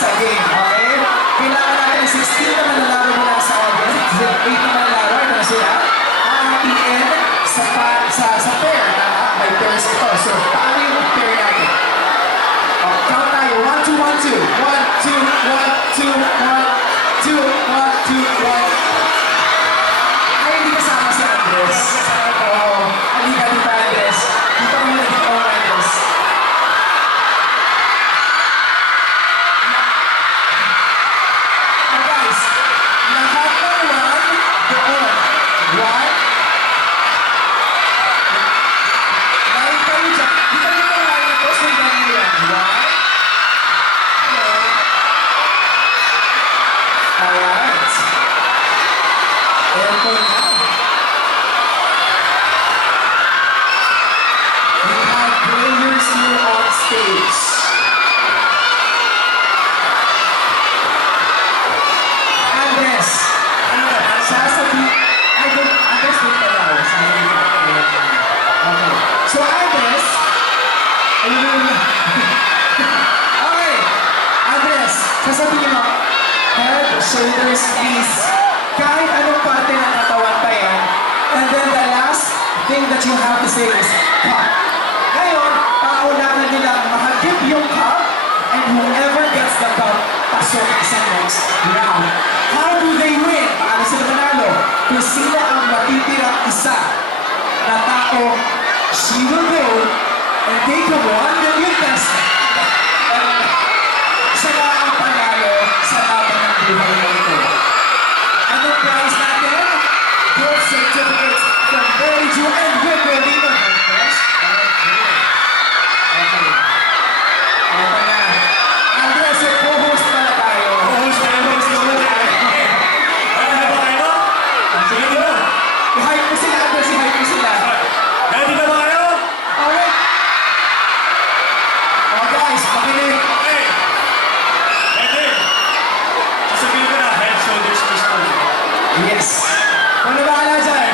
Sa game, okay? Kailangan natin 16 na manlalaro mula sa audience, 8 na manlalaro, ito na sila. Hatiin sa pair, may pairs ito. So, paano yung pair natin? Count tayo, 1, 2, 1, 2. 1, 2, 1, 2, 1, 2, 1, 2, 1. Ay, hindi kasama si Andres. Oo, hindi ka dito, Andres. Dito ka muna dito, Andres. Sasabihin mo, head, shoulders, knees, kahit anong parte ng katawan pa yan. And then the last thing that you have to say is, cup. Ngayon, paunahan nila mahagip yung cup, and whoever gets the cup, pasok sa next round. How do they win? Paano sila manalo? Kung sila ang matitirang isa na tao, she will go and take a 1 million pesos. Sila ang panalo sa laban ng buhay na ito. Anong prize natin? Gold certificates from Mary Jo and Rick Rodino. Okay. Ito na. Andres, co-host pala tayo. Co-host tayo. Ano ba kayo? Sige ba? I-hype mo sila, Andres. I-hype mo sila. Ready na ba kayo? Alright. Oh guys, makinig. Okay. Ready? Sasabihin ko na, head, shoulders, knees, toes. Yes. Kung nabahala dyan.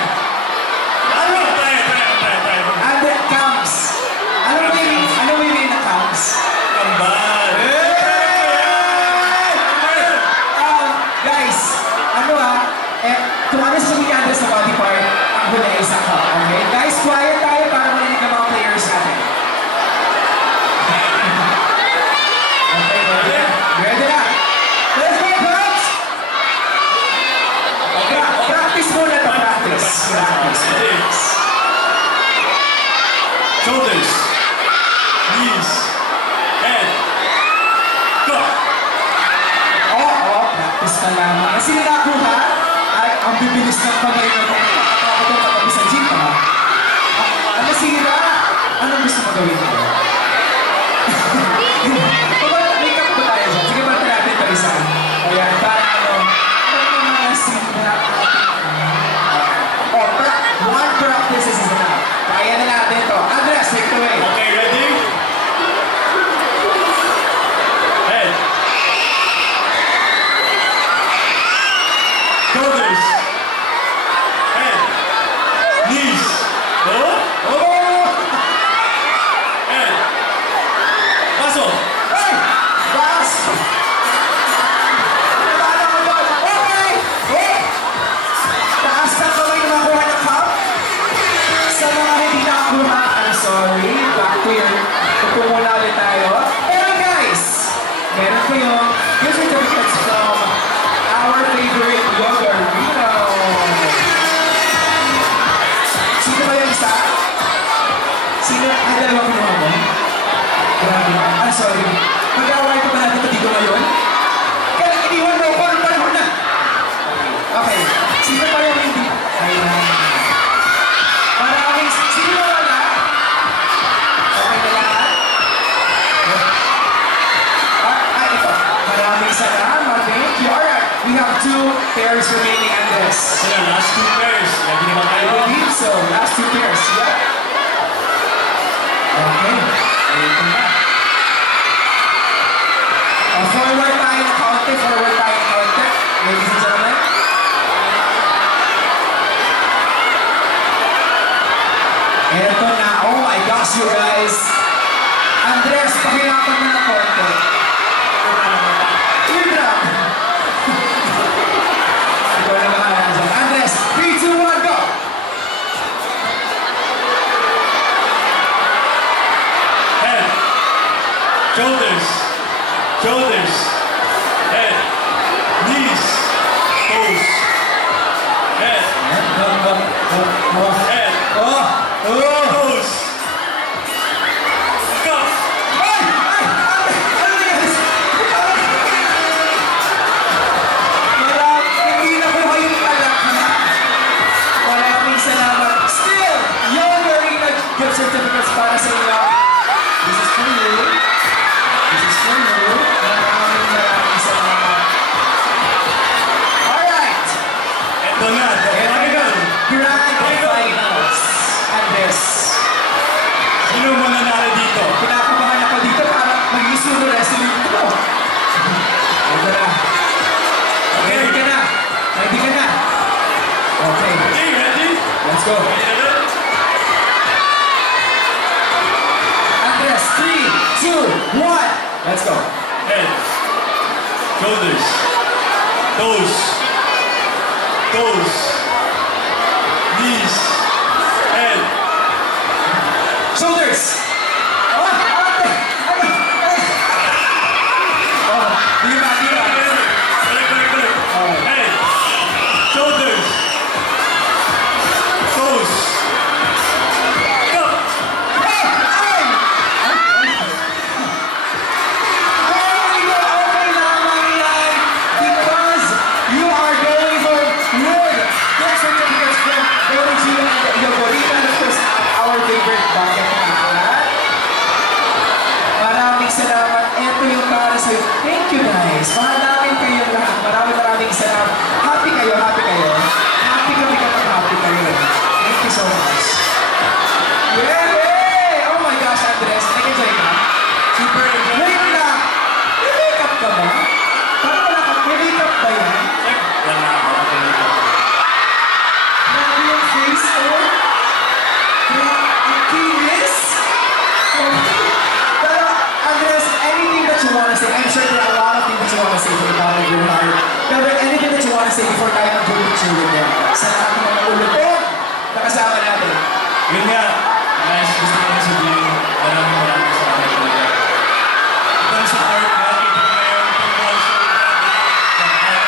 Ano? Try. And then counts. Ano may mean na counts? Kambal. Guys, kung ano sasabihin ni Andres sa body part, ang huli ay isa cup, okay? Guys, quiet tayo para marinig ang mga players natin. Okay, ready na? Let's go, Brats! Practice muna ito, practice. Shoulders, knees, head, go! Practice ka lamang. Kasi nakuha ay ang bibilis ng kamay ng pagkakataon katabi sa gym, ha? Ano sira? Anong gusto mo gawin mo? Meron kayong gift certificates from our favorite Yogurino. Sino ba yung isa? Sino? Ay, dalawa kinuha mo? Grabe. Ah, sorry. Mag-away ko pa natin ito dito ngayon? Kaya iniwan mo ako ng panahon na. Okay. Sino pa yung hindi? Ayan. Maraming. Sino wala? Okay na lahat? Ah, ito. Maraming salamat. Thank you. Alright. We have 2 pairs remaining on this. Sila, last 2 pairs. Lagi naman I tayo. believe so. Last 2 pairs. Yep. Okay. Ito na. Forward tayo ng kaunti. Forward tayo ng kaunti. Ladies and gentlemen. Ito na. Oh my gosh, you guys. Andres, pahirapan mo na konti. Teardrop. Ikaw na bahala dyan. Andres, 3, 2, 1, go! Head. Shoulders. Shoulders. Head. Knees. Toes. Head. Head. Toes. Cup. Ay! Ay! Ay! Ano na yan? Hindi na ko yung talak na. Maraming salamat. Still, yung Marina gift certificates para sa inyo. This is for you. This is for you. Maraming salamat. Alright. Ito na. The final. Grand finals. And this. Sino mananalo dito? Kinakabahan ako dito para mag-isuno wrestling ko. Ito na. Ready ka na. Ready ka na. Okay. Okay, ready? Let's go. Ready? Andres, 3, 2, 1. Let's go. Head. Shoulders. Toes. Toes. Knees. Head. Shoulders. Oh, ate. Ano? Oh, di ba? Balik. Head. Shoulders. Toes. Cup. Ay! Ay! Okay naman yan. Because you are going for wood. Gift certificates from Dolce and Yogurino. And of course, our favorite bucket hat. Maraming salamat. Ito yung para sa'yo. Thank you guys. Mahalangin kayong lahat. Maraming salamat. Happy kayo, happy kayo. Happy kami kapag happy kayo. Thank you so much. Yay! Oh my gosh, Andres. Nag-enjoy ka? Super enjoy. Wait na! May makeup ka ba? Parang wala ka. May makeup ba yan? Wala ako. Grabe yung face, oh. Ang kinis. Pero, Andres, anything that you wanna say, I'm sure there are a lot of things that you wanna say from the bottom of your heart. Pero anything that you wanna say before tayo mag-do picture with them? Sa lahat ng mga ulit na kasama natin. Yun nga, guys, gusto ko na sabihin, maraming salamat talaga. Ito ang support na, kita ko ngayon, itong ball show natin.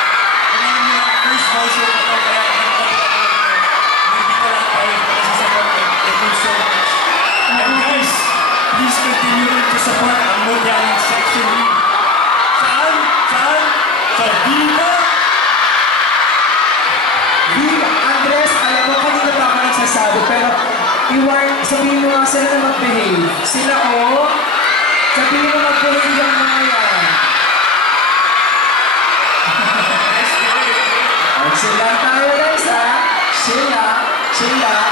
Kanina mo yung first ball show ko kaya hindi ko lang tayo para sa support. Thank you so much. And guys, please continue to support ang Mundialing Section League. Saan? Saan? Sa Viva! Andres, alam mo, kanina pa ako nagsasabi, pero sabihin mo nga sila na mag-behave. Sila, oh. Sabihin mo mag-behave yung mga yan. Sila tayo guys, ha? Sila.